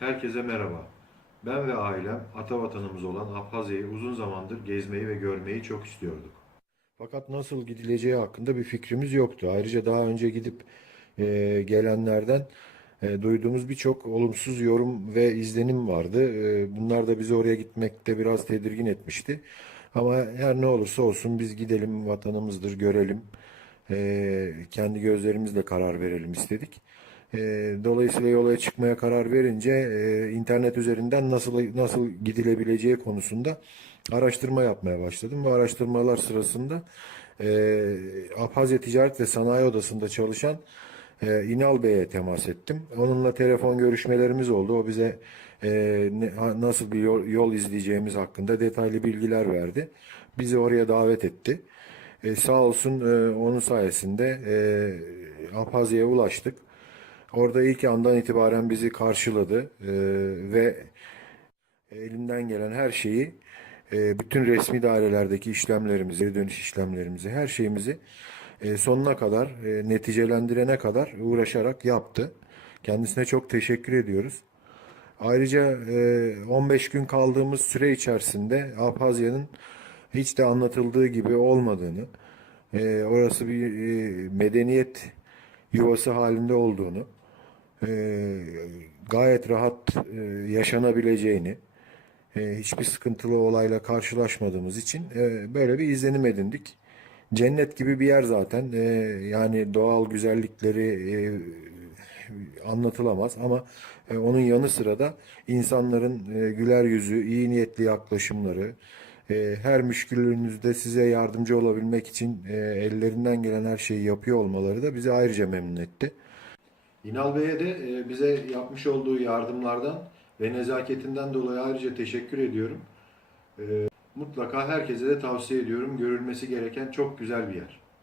Herkese merhaba. Ben ve ailem atavatanımız olan Abhazya'yı uzun zamandır gezmeyi ve görmeyi çok istiyorduk. Fakat nasıl gidileceği hakkında bir fikrimiz yoktu. Ayrıca daha önce gidip gelenlerden duyduğumuz birçok olumsuz yorum ve izlenim vardı. Bunlar da bizi oraya gitmekte biraz tedirgin etmişti. Ama her ne olursa olsun biz gidelim, vatanımızdır, görelim. Kendi gözlerimizle karar verelim istedik. Dolayısıyla yola çıkmaya karar verince internet üzerinden nasıl gidilebileceği konusunda araştırma yapmaya başladım. Bu araştırmalar sırasında Abhazya Ticaret ve Sanayi Odası'nda çalışan İnal Bey'e temas ettim. Onunla telefon görüşmelerimiz oldu. O bize nasıl bir yol izleyeceğimiz hakkında detaylı bilgiler verdi. Bizi oraya davet etti. Sağ olsun onun sayesinde Abhazya'ya ulaştık. Orada ilk andan itibaren bizi karşıladı ve elinden gelen her şeyi, bütün resmi dairelerdeki işlemlerimizi, geri dönüş işlemlerimizi, her şeyimizi sonuna kadar, neticelendirene kadar uğraşarak yaptı. Kendisine çok teşekkür ediyoruz. Ayrıca 15 gün kaldığımız süre içerisinde Abhazya'nın hiç de anlatıldığı gibi olmadığını, orası bir medeniyet yuvası halinde olduğunu, e, gayet rahat yaşanabileceğini, hiçbir sıkıntılı olayla karşılaşmadığımız için böyle bir izlenim edindik. Cennet gibi bir yer zaten. Yani doğal güzellikleri anlatılamaz ama onun yanı sıra da insanların güler yüzü, iyi niyetli yaklaşımları, her müşkülünüzde size yardımcı olabilmek için ellerinden gelen her şeyi yapıyor olmaları da bizi ayrıca memnun etti. İnal Bey'e de bize yapmış olduğu yardımlardan ve nezaketinden dolayı ayrıca teşekkür ediyorum. Mutlaka herkese de tavsiye ediyorum. Görülmesi gereken çok güzel bir yer.